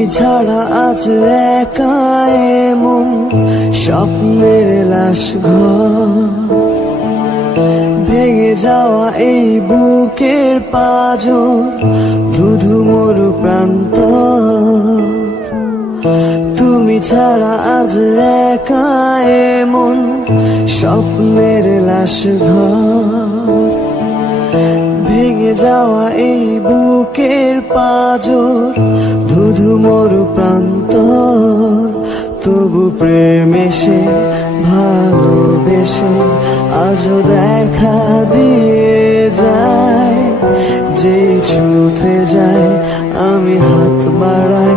তুমি ছাড়া আজ একা এমন স্বপ্নের লাশ ঘর, ভেঙে যাওয়া এই বুকের পাঁজর, ধুধু মরু প্রান্ত। তুমি ছাড়া আজ একা এমন স্বপ্নের লাশ ঘর, ভেঙে যাওয়া এই বুকের পাঁজর, ধুধু মরু প্রান্তর। তবু প্রেম এসে ভালোবেসে আজও দেখা দিয়ে যায়, যেই ছুঁতে যায় আমি হাত বাড়াই